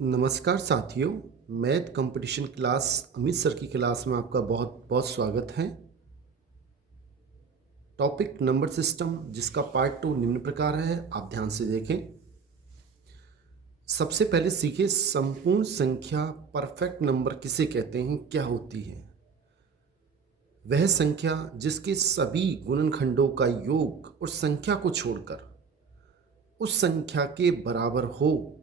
नमस्कार साथियों। Math competition class Amit sir की क्लास में आपका बहुत बहुत स्वागत है। टॉपिक नंबर सिस्टम, जिसका पार्ट 2 निम्न प्रकार है, आप ध्यान से देखें। सबसे पहले सीखे संपूर्ण संख्या परफेक्ट नंबर किसे कहते हैं, क्या होती है। वह संख्या जिसके सभी गुणनखंडों का योग और संख्या को छोड़कर उस संख्या के बराबर हो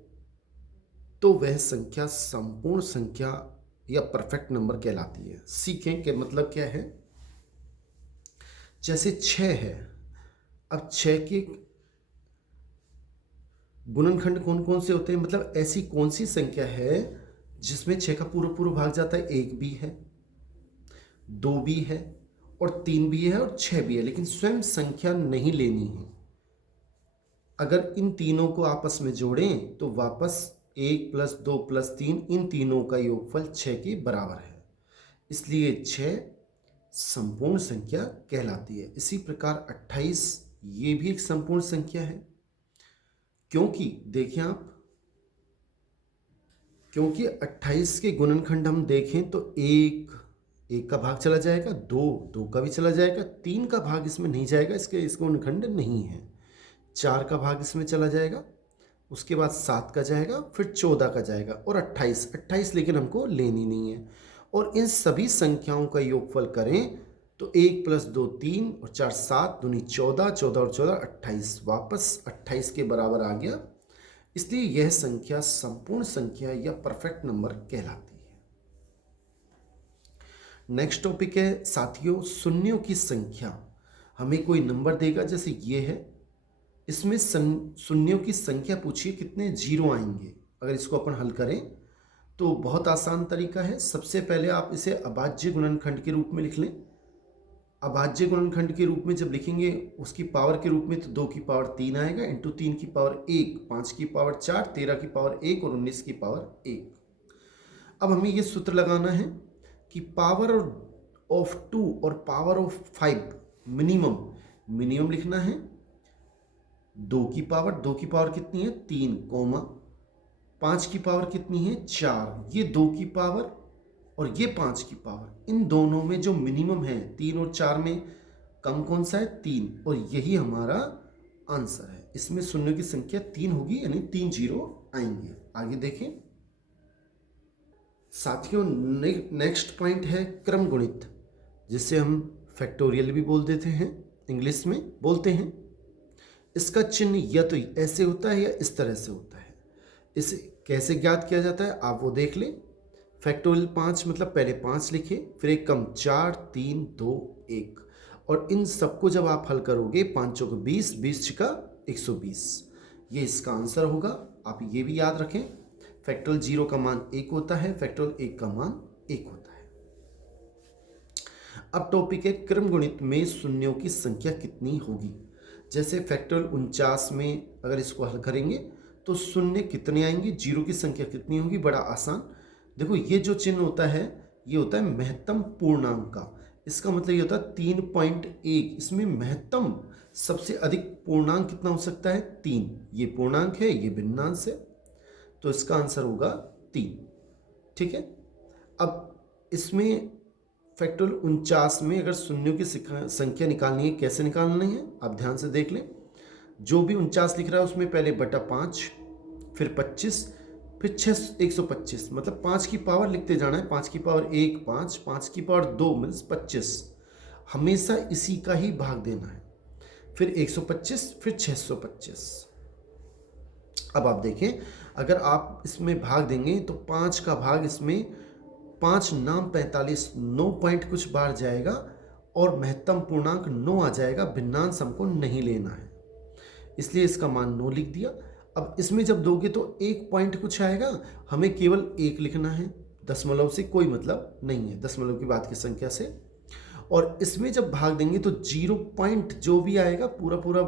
तो वह संख्या संपूर्ण संख्या या परफेक्ट नंबर कहलाती है। सीखें कि मतलब क्या है। जैसे 6 है, अब 6 के गुणनखंड कौन कौन से होते हैं, मतलब ऐसी कौन सी संख्या है जिसमें 6 का पूरा पूरा भाग जाता है। 1 भी है, 2 भी है और 3 भी है और 6 भी है, लेकिन स्वयं संख्या नहीं लेनी है। अगर इन तीनों को आपस में जोड़ें तो वापस 1 + 2 + 3 इन तीनों का योगफल 6 के बराबर है, इसलिए 6 संपूर्ण संख्या कहलाती है। इसी प्रकार 28 ये भी एक संपूर्ण संख्या है, क्योंकि देखिए आप, क्योंकि 28 के गुणनखंड हम देखें तो 1 का भाग चला जाएगा, 2 का भी चला जाएगा, 3 का भाग इसमें नहीं जाएगा, इसके गुणनखंड नहीं है। 4 का भाग इसमें चला जाएगा, उसके बाद 7 का जाएगा, फिर 14 का जाएगा और 28 लेकिन हमको लेनी नहीं है। और इन सभी संख्याओं का योगफल करें तो 1 + 2 3 और 4 7 दूनी 14, 14 और 14 28, वापस 28 के बराबर आ गया, इसलिए यह संख्या संपूर्ण संख्या या परफेक्ट नंबर कहलाती है। नेक्स्ट टॉपिक है साथियों, शून्यों की संख्या। हमें कोई नंबर देगा, जैसे ये है, इसमें शून्यों की संख्या पूछिए कितने जीरो आएंगे। अगर इसको अपन हल करें तो बहुत आसान तरीका है। सबसे पहले आप इसे अभाज्य गुणनखंड के रूप में लिख लें। अभाज्य गुणनखंड के रूप में जब लिखेंगे उसकी पावर के रूप में, तो 2 की पावर 3 आएगा, इंटू 3 की पावर 1, 5 की पावर 4, 13 की पावर 1 और 19 की पावर 1। अब हमें ये सूत्र लगाना है कि पावर ऑफ 2 और पावर ऑफ 5 मिनिमम लिखना है। 2 की पावर कितनी है 3, 5 की पावर कितनी है 4, ये 2 की पावर और ये 5 की पावर, इन दोनों में जो मिनिमम है 3 और 4 में कम कौन सा है 3, और यही हमारा आंसर है। इसमें शून्यों की संख्या 3 होगी, यानी 3 जीरो आएंगे। आगे देखें साथियों, नेक्स्ट पॉइंट है क्रम गुणित, जिसे हम फैक्टोरियल भी बोल देते हैं, इंग्लिश में बोलते हैं। इसका चिन्ह या तो ऐसे होता है या इस तरह से होता है। इसे कैसे ज्ञात किया जाता है आप वो देख लें। फैक्टोरियल 5 मतलब पहले 5 लिखे, फिर एक कम 4 3 2 1, और इन सबको जब आप हल करोगे 5 चौक 20, 20 छिका 120, ये इसका आंसर होगा। आप ये भी याद रखें, फैक्टोरियल 0 का मान 1 होता है, फैक्टोरियल 1 का मान 1 होता है। अब टॉपिक है क्रम गुणित में शून्यों की संख्या कितनी होगी। जैसे फैक्टोरियल 49 में अगर इसको हल करेंगे तो शून्य कितने आएंगे, जीरो की संख्या कितनी होगी। बड़ा आसान, देखो ये जो चिन्ह होता है ये होता है महत्तम पूर्णांक का। इसका मतलब ये होता है 3.1, इसमें महत्तम सबसे अधिक पूर्णांक कितना हो सकता है 3, ये पूर्णांक है, ये भिन्नांश है, तो इसका आंसर होगा 3। ठीक है। अब इसमें फैक्टोरियल 49 में अगर शून्यों की संख्या निकालनी है, कैसे निकालनी है आप ध्यान से देख लें। जो भी 49 लिख रहा है उसमें पहले बटा 5, फिर 25, फिर 125, मतलब 5 की पावर लिखते जाना है। 5 की पावर 1 5, 5 की पावर 2 मीन्स 25, हमेशा इसी का ही भाग देना है। फिर 125, फिर 625। अब आप देखें, अगर आप इसमें भाग देंगे तो 5 का भाग इसमें 5 नाम 45, 9 पॉइंट कुछ बार जाएगा और महत्तम पूर्णांक 9 आ जाएगा, भिन्नांश हमको नहीं लेना है, इसलिए इसका मान 9 लिख दिया। अब इसमें जब दोगे तो 1 पॉइंट कुछ आएगा, हमें केवल 1 लिखना है, दशमलव से कोई मतलब नहीं है, दशमलव की बाद की संख्या से। और इसमें जब भाग देंगे तो 0 पॉइंट जो भी आएगा पूरा पूरा,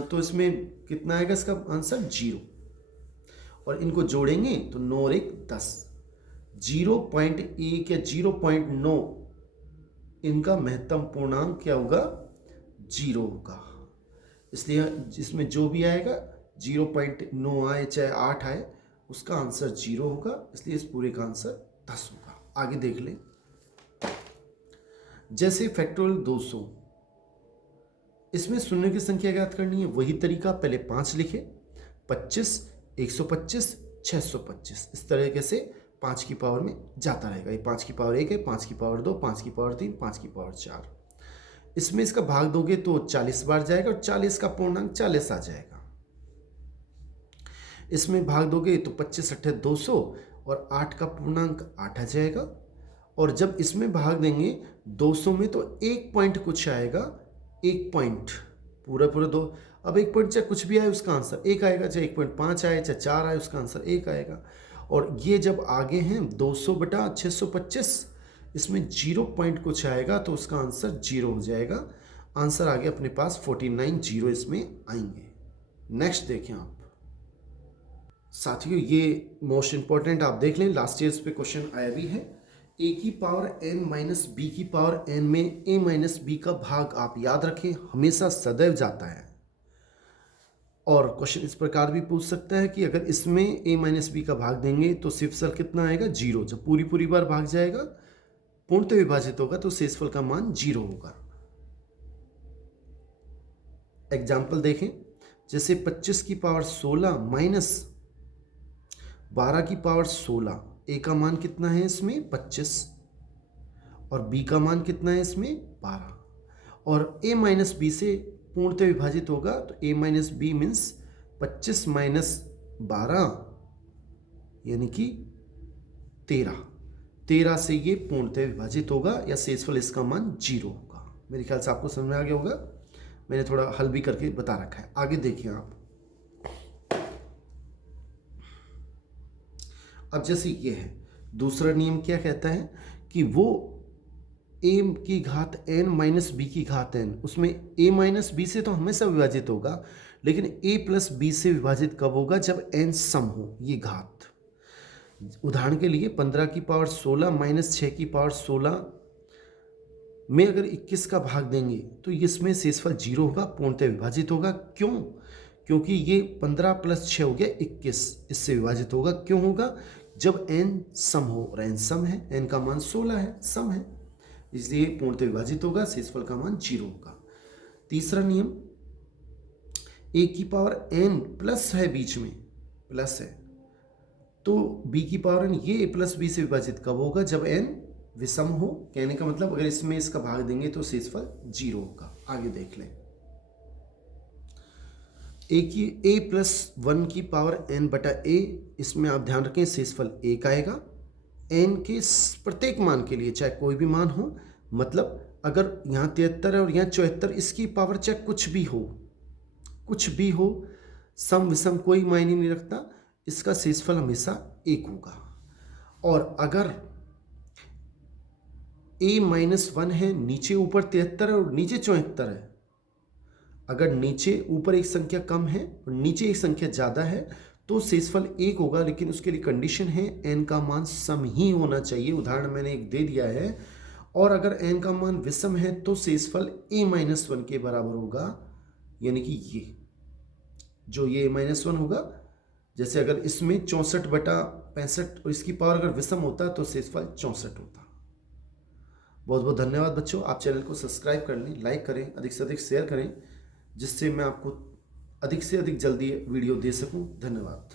तो इसमें कितना आएगा इसका आंसर 0, और इनको जोड़ेंगे तो 9 और 1 10, 0.1 या 0.9 इनका महत्तम पूर्णांक क्या होगा 0 होगा। इसलिए इसमें जो भी आएगा 0.9 आए चाहे 8 आए उसका आंसर 0 होगा, इसलिए इस पूरे का आंसर 10 होगा। आगे देख लें, जैसे फैक्टोरियल 200, इसमें शून्य की संख्या ज्ञात करनी है। वही तरीका, पहले 5 लिखे, 25, 125, 625, इस तरीके से 5 की पावर में जाता रहेगा। ये 5 की पावर 1 है, 5 की पावर 2, 5 की पावर 3, 5 की पावर 4। इसमें इसका भाग दोगे तो 40 बार जाएगा और 40 का पूर्णांक 40 आ जाएगा। इसमें भाग दोगे तो 25 अट्ठे 200 और 8 का पूर्णांक 8 आ जाएगा। और जब इसमें भाग देंगे 200 में तो 1 पॉइंट कुछ आएगा, 1 पॉइंट पूरा पूरा 2। अब 1 पॉइंट चाहे कुछ भी आए उसका आंसर 1 आएगा, चाहे 1.5 आए चाहे 4 आए उसका आंसर 1 आएगा। और ये जब आगे हैं 200 बटा 625, इसमें 0 पॉइंट कुछ आएगा तो उसका आंसर 0 हो जाएगा। आंसर आगे अपने पास 49 0 इसमें आएंगे। नेक्स्ट देखें आप साथियों, ये मोस्ट इंपॉर्टेंट आप देख लें, लास्ट ईयर इस पे क्वेश्चन आया भी है। a की पावर n माइनस बी की पावर n में a माइनस बी का भाग आप याद रखें हमेशा सदैव जाता है। और क्वेश्चन इस प्रकार भी पूछ सकता है कि अगर इसमें a माइनस बी का भाग देंगे तो शेषफल कितना आएगा, 0। जब पूरी पूरी बार भाग जाएगा, पूर्णतः विभाजित होगा तो शेषफल का मान 0 होगा। एग्जाम्पल देखें, जैसे 25 की पावर 16 माइनस 12 की पावर 16, a का मान कितना है इसमें 25 और b का मान कितना है इसमें 12। और a माइनस बी से पूर्णतः विभाजित होगा तो a minus b means 25 minus 12 यानी कि 13 से ये पूर्णतः विभाजित होगा या शेषफल इसका मान 0 होगा। मेरे ख्याल से आपको समझ में आ गया होगा, मैंने थोड़ा हल भी करके बता रखा है। आगे देखिए आप, अब जैसे ये है, दूसरा नियम क्या कहता है कि वो a की घात n माइनस बी की घात n, उसमें a माइनस बी से तो हमेशा विभाजित होगा, लेकिन a प्लस बी से विभाजित कब होगा, जब n सम हो। ये घात, उदाहरण के लिए 15 की पावर 16 माइनस 6 की पावर 16 में अगर 21 का भाग देंगे तो इसमें शेषफल 0 होगा, पूर्णतः विभाजित होगा। क्यों? क्योंकि ये 15 प्लस 6 हो गया 21, इससे विभाजित होगा। क्यों होगा? जब n सम हो, और n सम है, n का मान 16 है, सम है, इसलिए पूर्णतः विभाजित होगा, शेषफल का मान 0 होगा। तीसरा नियम, a की पावर n प्लस है, बीच में प्लस है, तो b की पावर n ये a प्लस बी से विभाजित कब होगा, जब n विषम हो। कहने का मतलब अगर इसमें इसका भाग देंगे तो शेषफल 0 होगा। आगे देख लें, a प्लस 1 की पावर n बटा a, इसमें आप ध्यान रखें शेषफल 1 आएगा। n के प्रत्येक मान के लिए, चाहे कोई भी मान हो, मतलब अगर यहाँ 73 है और यहाँ 74, इसकी पावर चाहे कुछ भी हो, सम विषम कोई मायने नहीं रखता, इसका शेषफल हमेशा 1 होगा। और अगर a माइनस 1 है, नीचे ऊपर 73 है और नीचे 74 है, अगर नीचे ऊपर एक संख्या कम है और नीचे एक संख्या ज़्यादा है तो शेषफल 1 होगा, लेकिन उसके लिए कंडीशन है n का मान सम ही होना चाहिए। उदाहरण मैंने एक दे दिया है। और अगर n का मान विषम है तो शेषफल a माइनस 1 के बराबर होगा, यानी कि ये जो ये a माइनस 1 होगा, जैसे अगर इसमें 64 बटा 65 और इसकी पावर अगर विषम होता तो शेषफल 64 होता। बहुत बहुत धन्यवाद बच्चों, आप चैनल को सब्सक्राइब कर लें, लाइक करें, अधिक से अधिक शेयर करें, जिससे मैं आपको अधिक से अधिक जल्दी वीडियो दे सकूं। धन्यवाद।